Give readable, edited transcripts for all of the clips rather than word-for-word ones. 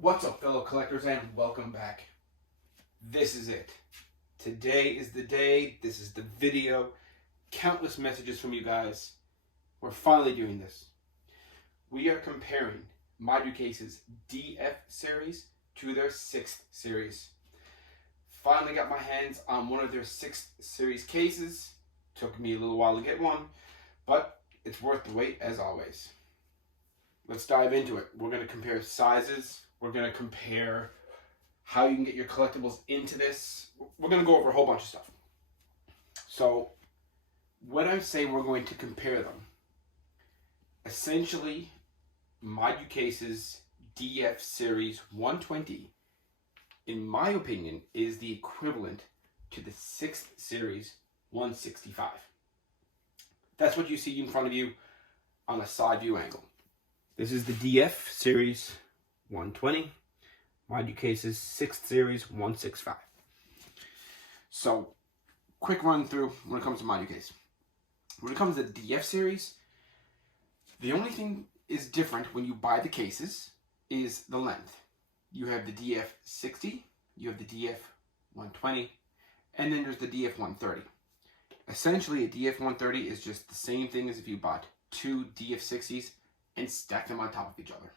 What's up, fellow collectors, and welcome back. This is it. Today is the day. This is the video. Countless messages from you guys. We're finally doing this. We are comparing Moducase's DF series to their 6th series. Finally got my hands on one of their 6th series cases. Took me a little while to get one, but it's worth the wait as always. Let's dive into it. We're going to compare sizes. We're going to compare how you can get your collectibles into this. We're going to go over a whole bunch of stuff. So when I say we're going to compare them, essentially Moducase's DF Series 120, in my opinion, is the equivalent to the 6th Series 165. That's what you see in front of you on a side view angle. This is the DF Series 120, Moducase's 6th Series 165. So, quick run through when it comes to Moducase. When it comes to the DF Series, the only thing is different when you buy the cases is the length. You have the DF 60, you have the DF 120, and then there's the DF 130. Essentially, a DF 130 is just the same thing as if you bought two DF 60s and stacked them on top of each other.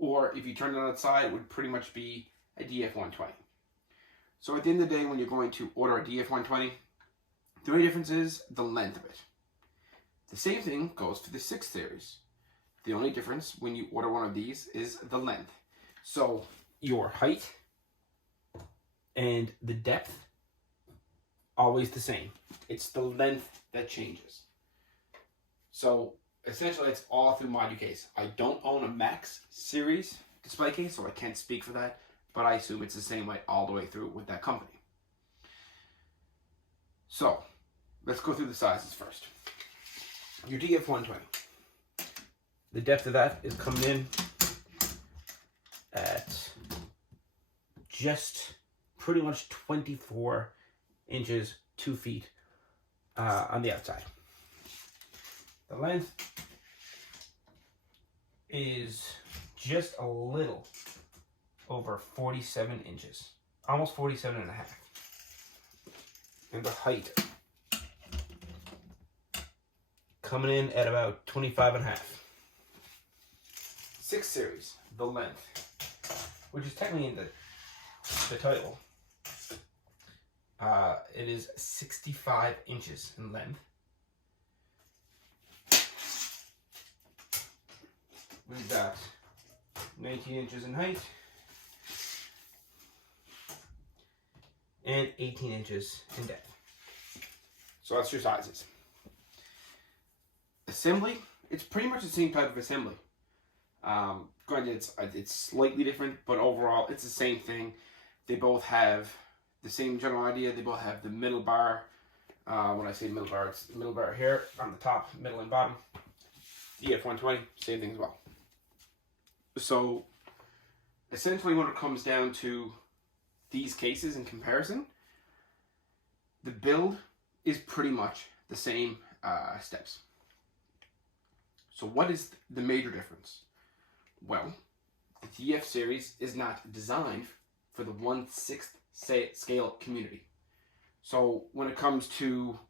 Or if you turn it on its side, it would pretty much be a DF 120. So at the end of the day, when you're going to order a DF 120, the only difference is the length of it. The same thing goes for the 6th series. The only difference when you order one of these is the length. So your height and the depth, always the same. It's the length that changes. So essentially, it's all through Moducase. I don't own a Max series display case, so I can't speak for that, but I assume it's the same way all the way through with that company. So, let's go through the sizes first. Your DF 120. The depth of that is coming in at just pretty much 24 inches, 2 feet on the outside. The length is just a little over 47 inches, almost 47 and a half. And the height coming in at about 25 and a half. 6th series, the length, which is technically in the title. It is 65 inches in length. We've got 19 inches in height and 18 inches in depth. So that's your sizes. Assembly, it's pretty much the same type of assembly. Granted, it's slightly different, but overall it's the same thing. They both have the same general idea. They both have the middle bar. When I say middle bar, it's the middle bar here on the top, middle and bottom. DF 120, same thing as well. So essentially when it comes down to these cases in comparison, the build is pretty much the same steps. So what is the major difference? Well, the DF series is not designed for the 1/6 scale community. So when it comes to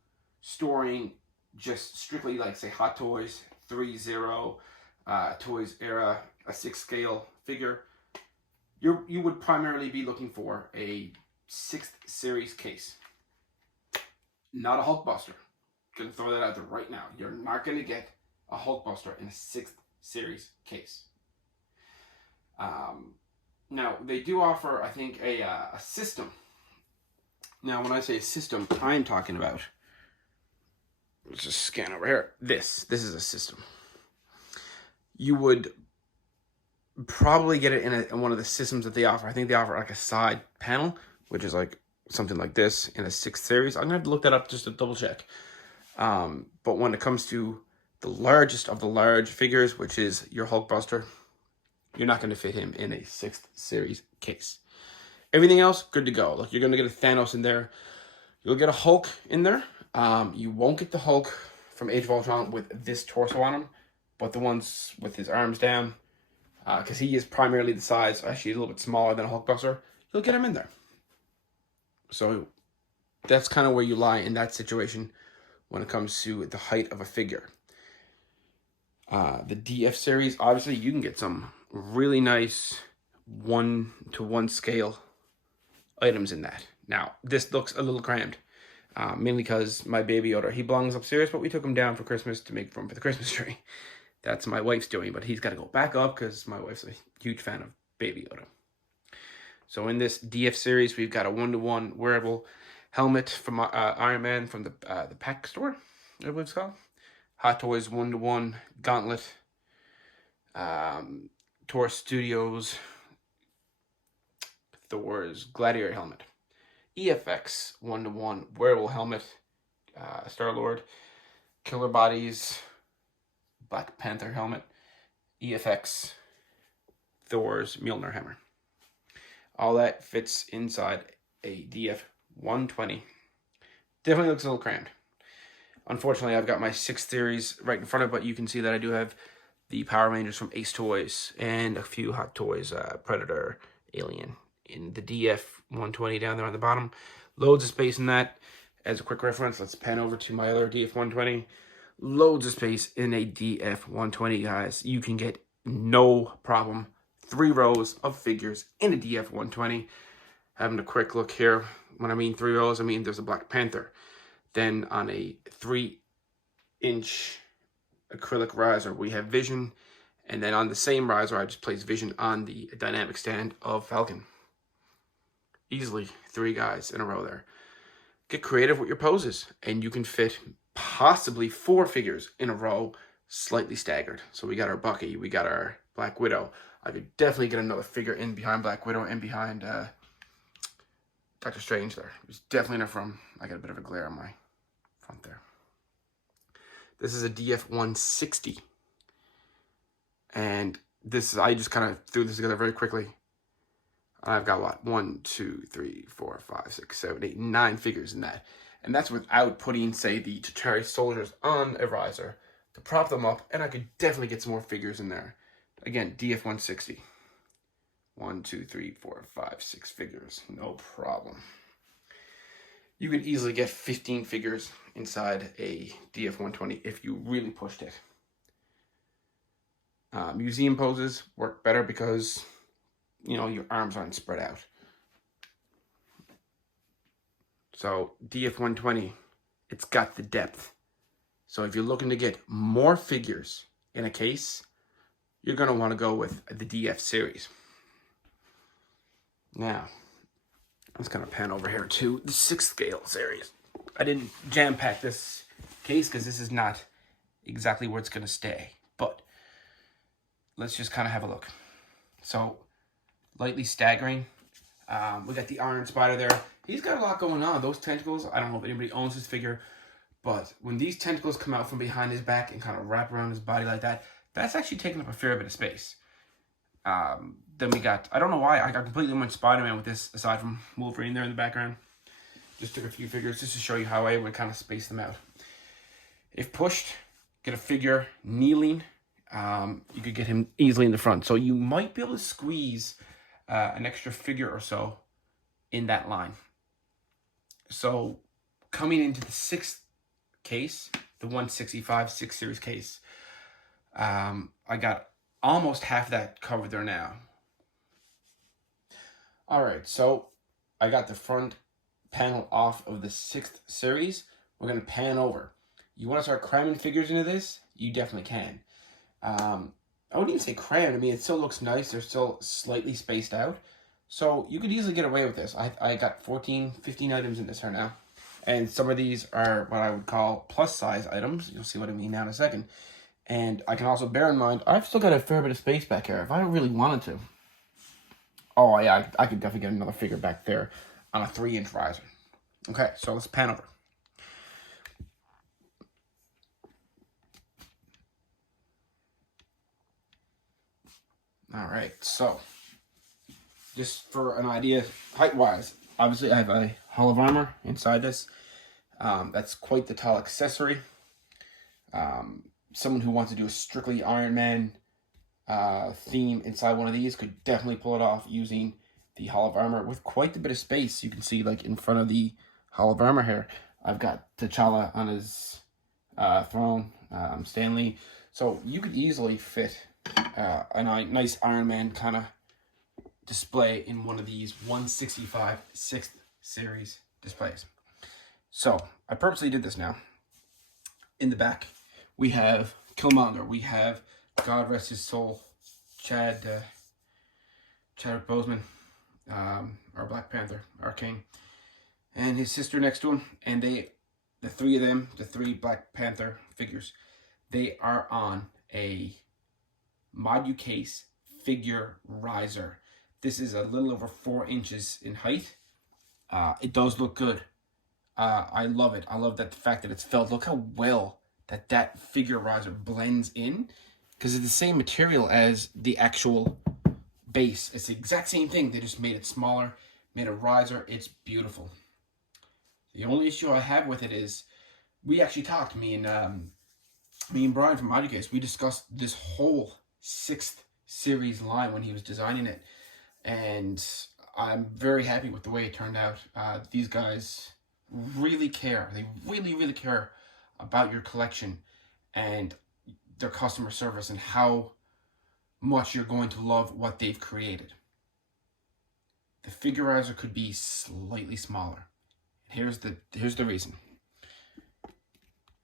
storing just strictly like say Hot Toys, 3-0, Toys Era, a 6 scale figure, you would primarily be looking for a 6th series case. Not a Hulkbuster. Gonna throw that out there right now. You're not gonna get a Hulkbuster in a 6th series case. Now they do offer, I think, a system. Now when I say system, I'm talking about, let's just scan over here. This is a system. You would probably get it in one of the systems that they offer. I think they offer like a side panel, which is like something like this in a 6th series. I'm gonna have to look that up just to double check. But when it comes to the largest of the large figures, which is your Hulkbuster, you're not going to fit him in a 6th series case. Everything else, good to go. Like, you're going to get a Thanos in there. You'll get a Hulk in there. You won't get the Hulk from Age of Ultron with this torso on him, but the ones with his arms down, because he is primarily the size, actually a little bit smaller than a Hulkbuster. You'll get him in there. So that's kind of where you lie in that situation when it comes to the height of a figure. The DF series, obviously you can get some really nice 1-to-1 scale items in that. Now, this looks a little crammed, mainly because my baby Yoda, he belongs upstairs, but we took him down for Christmas to make room for the Christmas tree. That's my wife's doing, but he's got to go back up because my wife's a huge fan of baby Yoda. So in this DF series, we've got a 1-to-1 wearable helmet from Iron Man from the pack store, I believe it's called. Hot Toys 1-to-1 gauntlet. Thor Studios Thor's Gladiator helmet. EFX 1-to-1 wearable helmet. Star-Lord. Killer Bodies Black Panther helmet. EFX Thor's Mjolnir hammer. All that fits inside a DF 120. Definitely looks a little crammed. Unfortunately, I've got my 6th series right in front of it, but you can see that I do have the Power Rangers from Ace Toys and a few Hot Toys, Predator, Alien, in the DF 120 down there on the bottom. Loads of space in that. As a quick reference, let's pan over to my other DF 120. Loads of space in a DF 120, guys. You can get no problem 3 rows of figures in a DF 120. Having a quick look here. When I mean 3 rows, I mean there's a Black Panther. Then on a 3-inch acrylic riser, we have Vision. And then on the same riser, I just place Vision on the dynamic stand of Falcon. Easily 3 guys in a row there. Get creative with your poses, and you can fit possibly 4 figures in a row, slightly staggered. So we got our Bucky, we got our Black Widow. I could definitely get another figure in behind Black Widow and behind Doctor Strange there. There's definitely enough room. I got a bit of a glare on my front there. This is a DF 160. And this is, I just kind of threw this together very quickly. I've got what? 1, 2, 3, 4, 5, 6, 7, 8, 9 figures in that. And that's without putting, say, the T'Challa soldiers on a riser to prop them up. And I could definitely get some more figures in there. Again, DF 160. 1, 2, 3, 4, 5, 6 figures. No problem. You could easily get 15 figures inside a DF 120 if you really pushed it. Museum poses work better because, you know, your arms aren't spread out. So DF 120, it's got the depth. So if you're looking to get more figures in a case, you're going to want to go with the DF series. Now, let's kind of pan over here to the 6th scale series. I didn't jam pack this case because this is not exactly where it's going to stay. But let's just kind of have a look. So, lightly staggering. We got the Iron Spider there. He's got a lot going on. Those tentacles, I don't know if anybody owns this figure, but when these tentacles come out from behind his back and kind of wrap around his body like that, that's actually taking up a fair bit of space. Then we got, I don't know why, I got completely went Spider-Man with this, aside from Wolverine there in the background. Just took a few figures just to show you how I would kind of space them out. If pushed, get a figure kneeling, you could get him easily in the front. So you might be able to squeeze an extra figure or so in that line. So coming into the 6th case, the 165 6 series case, I got almost half that covered there now. All right, so I got the front panel off of the 6th series. We're going to pan over. You want to start cramming figures into this? You definitely can. I wouldn't even say crammed. I mean, it still looks nice. They're still slightly spaced out. So you could easily get away with this. I got 14, 15 items in this here now. And some of these are what I would call plus size items. You'll see what I mean now in a second. And I can also bear in mind, I've still got a fair bit of space back here if I really wanted to. Oh yeah, I could definitely get another figure back there on a 3-inch riser. Okay, so let's pan over. All right, so just for an idea, height-wise, obviously I have a Hall of Armor inside this. That's quite the tall accessory. Someone who wants to do a strictly Iron Man theme inside one of these. Could definitely pull it off using the Hall of Armor with quite a bit of space. You can see like in front of the Hall of Armor here, I've got T'Challa on his throne, Stanley. So you could easily fit a nice Iron Man kind of display in one of these 165 6th series displays. So I purposely did this now. In the back, we have Killmonger. We have, God rest his soul, Chadwick Boseman, our Black Panther, our king, and his sister next to him. And the three of them, the three Black Panther figures, they are on a Moducase figure riser. This is a little over 4 inches in height. It does look good. I love it. I love that the fact that it's felt. Look how well that figure riser blends in, because it's the same material as the actual base. It's the exact same thing. They just made it smaller, made a riser. It's beautiful. The only issue I have with it is we actually talked, me and Brian from Moducase, we discussed this whole 6th series line when he was designing it, and I'm very happy with the way it turned out. These guys really care. They really care about your collection and their customer service and how much you're going to love what they've created. The figurizer could be slightly smaller. Here's the reason.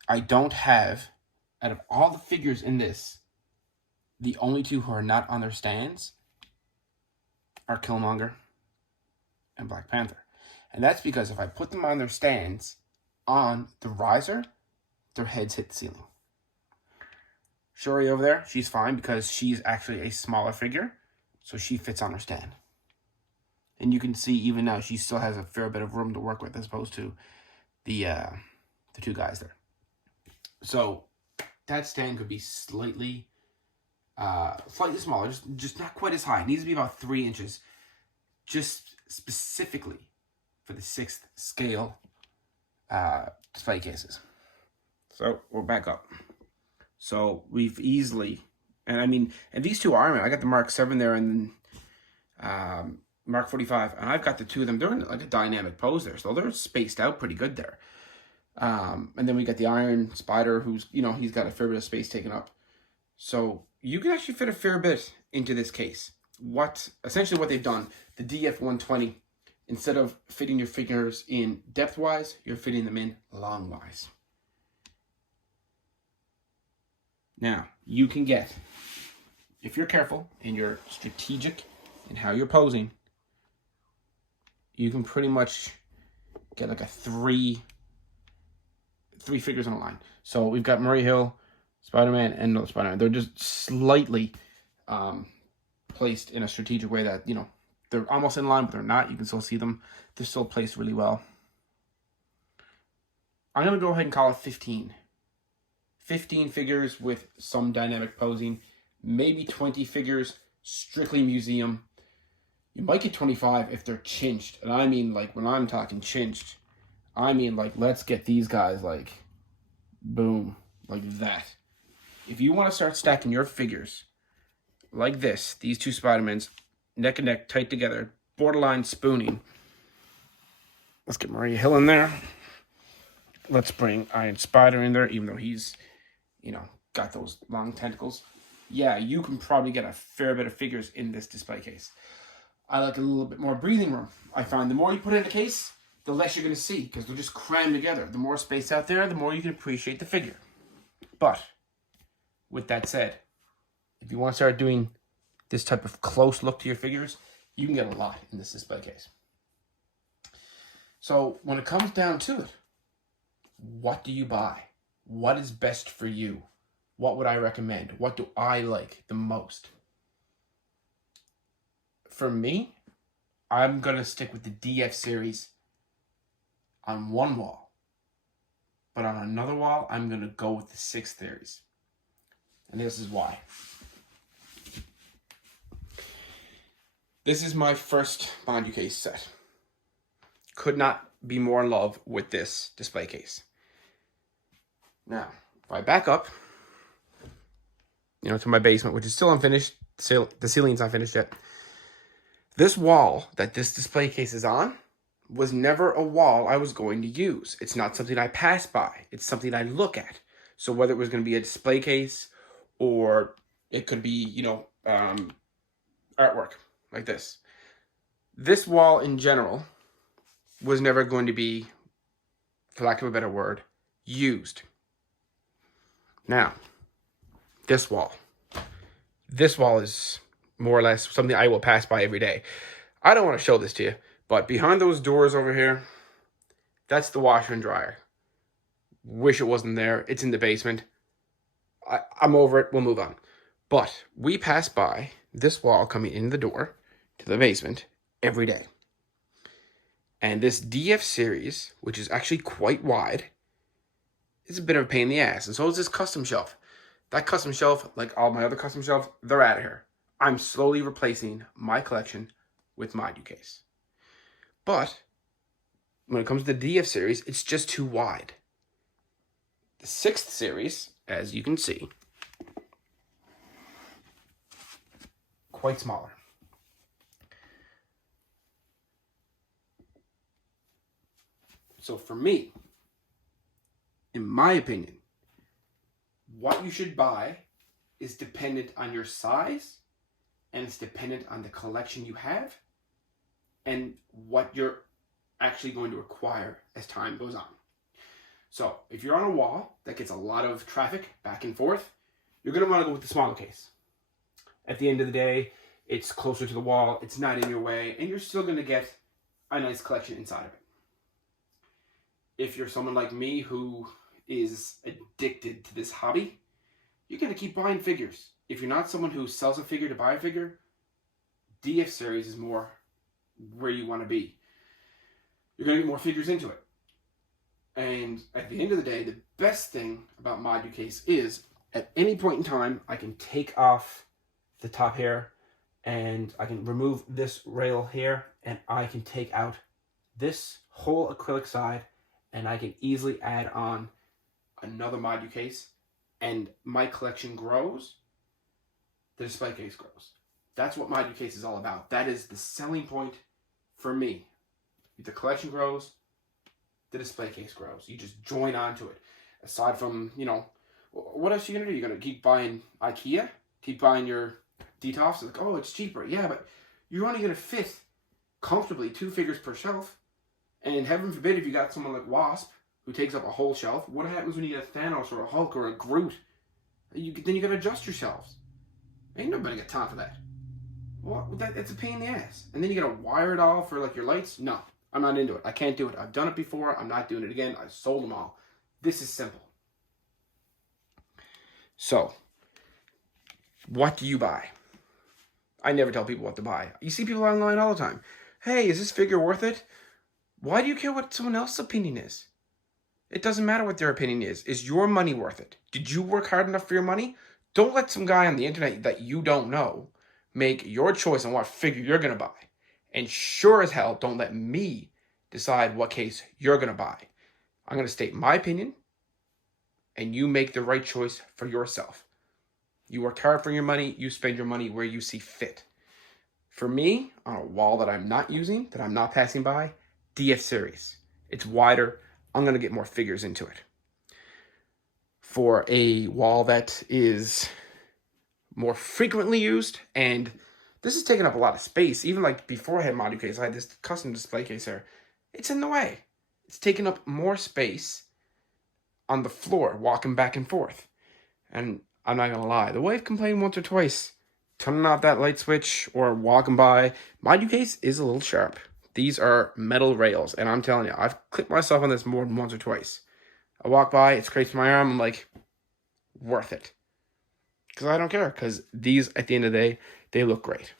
I don't have, out of all the figures in this, the only two who are not on their stands are Killmonger and Black Panther. And that's because if I put them on their stands on the riser, their heads hit the ceiling. Shuri over there, she's fine because she's actually a smaller figure, so she fits on her stand. And you can see even now she still has a fair bit of room to work with as opposed to the two guys there. So that stand could be slightly smaller, just not quite as high. It needs to be about 3 inches, just specifically for the 6th scale display cases. So we're back up. So we've easily, and these two are, I got the Mark 7 there and Mark 45, and I've got the two of them. They're in like a dynamic pose there, so they're spaced out pretty good there. And then we got the Iron Spider, who's, he's got a fair bit of space taken up. So you can actually fit a fair bit into this case. Essentially what they've done, the DF 120, instead of fitting your figures in depth-wise, you're fitting them in long-wise. Now, you can get, if you're careful and you're strategic in how you're posing, you can pretty much get like a three figures on a line. So we've got Maria Hill, Spider-Man, and another Spider-Man. They're just slightly placed in a strategic way that, they're almost in line, but they're not. You can still see them. They're still placed really well. I'm going to go ahead and call it 15. 15 figures with some dynamic posing. Maybe 20 figures, strictly museum. You might get 25 if they're cinched. And I mean, like, when I'm talking cinched, I mean, like, let's get these guys, like, boom, like that. If you want to start stacking your figures like this, these two Spider-Mans, neck and neck, tight together, borderline spooning. Let's get Maria Hill in there. Let's bring Iron Spider in there, even though he's, got those long tentacles. Yeah, you can probably get a fair bit of figures in this display case. I like a little bit more breathing room. I find the more you put in a case, the less you're going to see, because they're just crammed together. The more space out there, the more you can appreciate the figure. But, with that said, if you want to start doing this type of close look to your figures, you can get a lot in this display case. So, when it comes down to it, what do you buy? What is best for you? What would I recommend? What do I like the most? For me, I'm going to stick with the DF series on one wall. But on another wall, I'm going to go with the 6th series. And this is why. This is my first Moducase set. Could not be more in love with this display case. Now, if I back up, to my basement, which is still unfinished. The ceiling's not finished yet. This wall that this display case is on was never a wall I was going to use. It's not something I pass by. It's something I look at. So whether it was going to be a display case or it could be, artwork like this. This wall in general was never going to be, for lack of a better word, used. Now, this wall. This wall is more or less something I will pass by every day. I don't want to show this to you, but behind those doors over here, that's the washer and dryer. Wish it wasn't there. It's in the basement. I'm over it. We'll move on. But we pass by this wall coming in the door to the basement every day. And this DF series, which is actually quite wide, is a bit of a pain in the ass. And so is this custom shelf. That custom shelf, like all my other custom shelves, they're out of here. I'm slowly replacing my collection with Moducase. But when it comes to the DF series, it's just too wide. The 6th series, as you can see, quite smaller. So for me, in my opinion, what you should buy is dependent on your size, and it's dependent on the collection you have and what you're actually going to require as time goes on. So if you're on a wall that gets a lot of traffic back and forth, you're going to want to go with the smaller case. At the end of the day, it's closer to the wall, it's not in your way, and you're still going to get a nice collection inside of it. If you're someone like me who is addicted to this hobby, you're going to keep buying figures. If you're not someone who sells a figure to buy a figure, DF series is more where you want to be. You're going to get more figures into it. And at the end of the day, the best thing about Moducase is at any point in time, I can take off the top here and I can remove this rail here and I can take out this whole acrylic side and I can easily add on another Moducase, and my collection grows, the display case grows. That's what Moducase is all about. That is the selling point for me. The collection grows, the display case grows. You just join onto it. Aside from, what else are you going to do? You're going to keep buying IKEA? Keep buying your Detolfs? Like, oh, it's cheaper. Yeah, but you're only going to fit comfortably 2 figures per shelf. And heaven forbid if you got someone like Wasp, who takes up a whole shelf, what happens when you get a Thanos or a Hulk or a Groot? Then you got to adjust your shelves. Ain't nobody got time for that. Well, it's a pain in the ass. And then you got to wire it all for like your lights? No, I'm not into it. I can't do it. I've done it before. I'm not doing it again. I sold them all. This is simple. So, what do you buy? I never tell people what to buy. You see people online all the time. Hey, is this figure worth it? Why do you care what someone else's opinion is? It doesn't matter what their opinion is. Is your money worth it? Did you work hard enough for your money? Don't let some guy on the internet that you don't know make your choice on what figure you're going to buy. And sure as hell, don't let me decide what case you're going to buy. I'm going to state my opinion, and you make the right choice for yourself. You worked hard for your money. You spend your money where you see fit. For me, on a wall that I'm not using, that I'm not passing by, DF series. It's wider. I'm going to get more figures into it. For a wall that is more frequently used, and this is taking up a lot of space. Even like before I had Moducase, I had this custom display case here. It's in the way. It's taking up more space on the floor, walking back and forth. And I'm not going to lie, the way I've complained once or twice, turning off that light switch or walking by, Moducase is a little sharp. These are metal rails, and I'm telling you, I've clipped myself on this more than once or twice. I walk by, it scrapes my arm, I'm like, worth it. Because I don't care, because these, at the end of the day, they look great.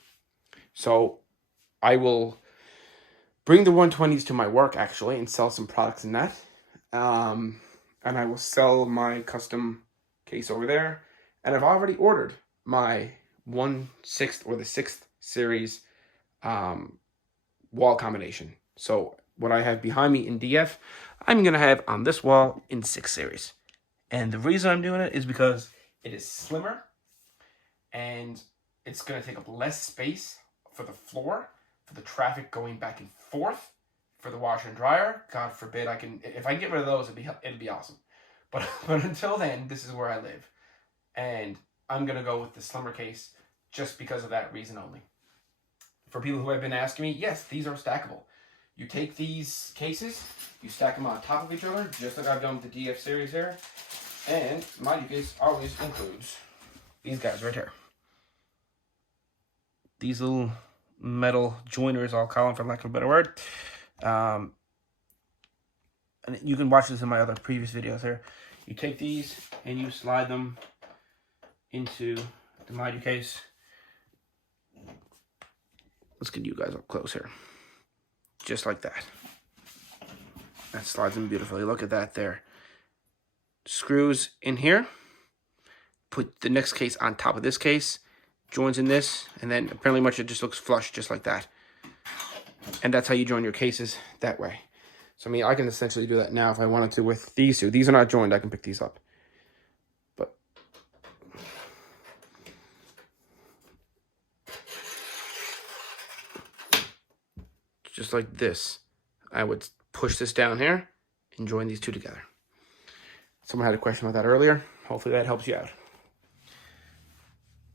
So, I will bring the 120s to my work, actually, and sell some products in that. And I will sell my custom case over there. And I've already ordered my 1/6 or the 6th series wall combination. So what I have behind me in DF, I'm going to have on this wall in 6 series. And the reason I'm doing it is because it is slimmer, and it's going to take up less space for the floor, for the traffic going back and forth, for the washer and dryer. God forbid if I can get rid of those, it'd be awesome. But until then, this is where I live, and I'm going to go with the slimmer case just because of that reason only. For people who have been asking me, yes, these are stackable. You take these cases, you stack them on top of each other, just like I've done with the DF series here. And my Moducase always includes these guys right here. These little metal joiners, I'll call them for lack of a better word. And you can watch this in my other previous videos here. You take these and you slide them into the Moducase. Let's get you guys up close here. Just like that. That slides in beautifully. Look at that there. Screws in here. Put the next case on top of this case. Joins in this. And then apparently much it just looks flush just like that. And that's how you join your cases that way. So I mean, I can essentially do that now if I wanted to with these two. These are not joined. I can pick these up. But just like this, I would push this down here and join these two together. Someone had a question about that earlier. Hopefully that helps you out.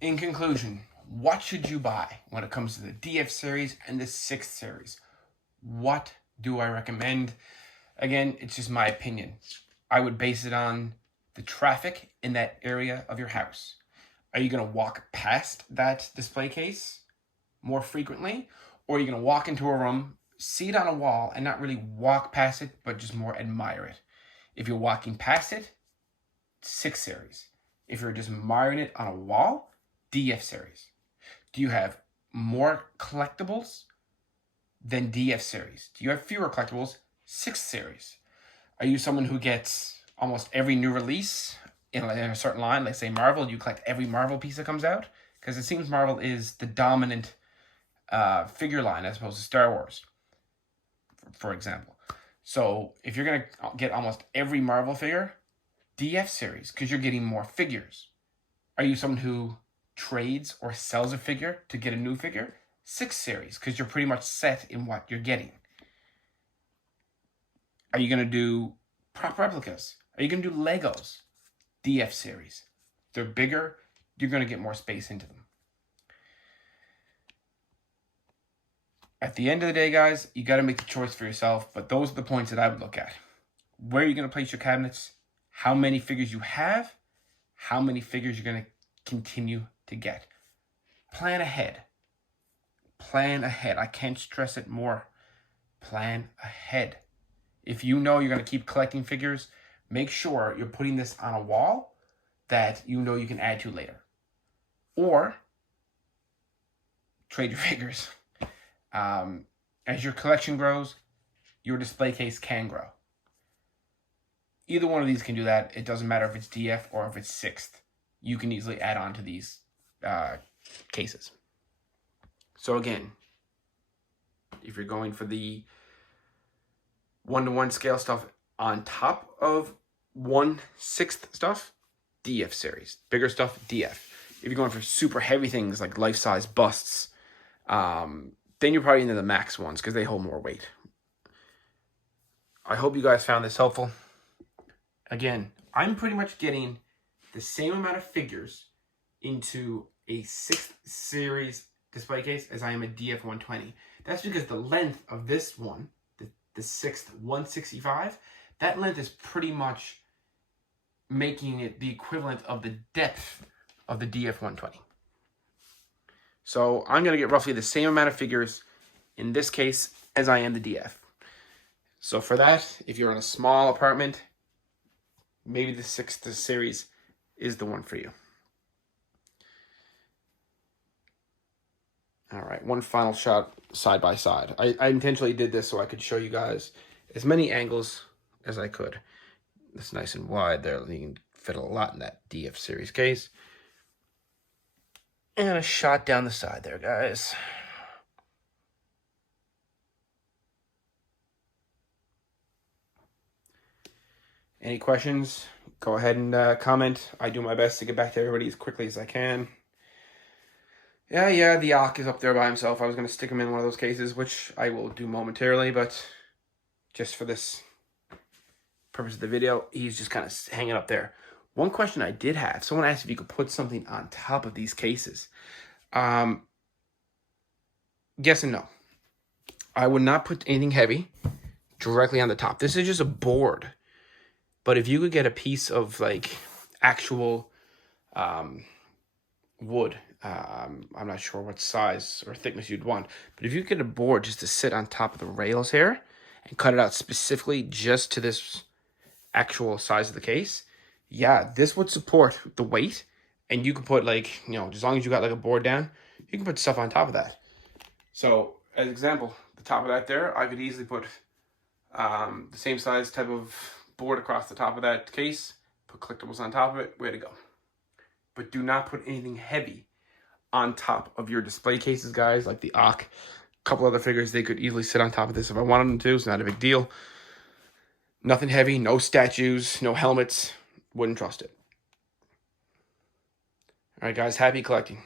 In conclusion, what should you buy when it comes to the DF series and the 6th series? What do I recommend? Again, it's just my opinion. I would base it on the traffic in that area of your house. Are you going to walk past that display case more frequently? Or are you going to walk into a room, see it on a wall, and not really walk past it, but just more admire it? If you're walking past it, 6 series. If you're just admiring it on a wall, DF series. Do you have more collectibles than DF series? Do you have fewer collectibles? 6 series. Are you someone who gets almost every new release in a certain line? Let's say Marvel, you collect every Marvel piece that comes out? Because it seems Marvel is the dominant figure line as opposed to Star Wars, for example. So if you're going to get almost every Marvel figure, DF series, because you're getting more figures. Are you someone who trades or sells a figure to get a new figure? 6 series, because you're pretty much set in what you're getting. Are you going to do prop replicas? Are you going to do Legos? DF series. They're bigger. You're going to get more space into them. At the end of the day, guys, you got to make the choice for yourself. But those are the points that I would look at. Where are you going to place your cabinets? How many figures you have? How many figures you're going to continue to get? Plan ahead. Plan ahead. I can't stress it more. Plan ahead. If you know you're going to keep collecting figures, make sure you're putting this on a wall that you know you can add to later. Or trade your figures. As your collection grows, your display case can grow. Either one of these can do that. It doesn't matter if it's DF or if it's 6th. You can easily add on to these cases. So again, if you're going for the 1-to-1 scale stuff on top of 1/6 stuff, DF series. Bigger stuff, DF. If you're going for super heavy things like life-size busts, then you're probably into the max ones because they hold more weight. I hope you guys found this helpful. Again, I'm pretty much getting the same amount of figures into a 6th series display case as I am a DF 120. That's because the length of this one, the 6th 165, that length is pretty much making it the equivalent of the depth of the DF 120. So I'm going to get roughly the same amount of figures in this case as I am the DF. So for that, if you're in a small apartment, maybe the 6th series is the one for you. All right, one final shot side by side. I intentionally did this so I could show you guys as many angles as I could. It's nice and wide there. You can fit a lot in that DF series case. And a shot down the side there, guys. Any questions? Go ahead and comment. I do my best to get back to everybody as quickly as I can. Yeah, the Ock is up there by himself. I was going to stick him in one of those cases, which I will do momentarily, but just for this purpose of the video, he's just kind of hanging up there. One question I did have, someone asked if you could put something on top of these cases. Yes and no. I would not put anything heavy directly on the top. This is just a board. But if you could get a piece of like actual wood, I'm not sure what size or thickness you'd want, but if you get a board just to sit on top of the rails here and cut it out specifically just to this actual size of the case, yeah, this would support the weight, and you could put like, you know, as long as you got like a board down, you can put stuff on top of that. So as an example, the top of that there, I could easily put the same size type of board across the top of that case, put collectibles on top of it, way to go. But do not put anything heavy on top of your display cases, guys, like the Ock. A couple other figures, they could easily sit on top of this if I wanted them to. It's not a big deal. Nothing heavy, no statues, no helmets. Wouldn't trust it. All right, guys, happy collecting.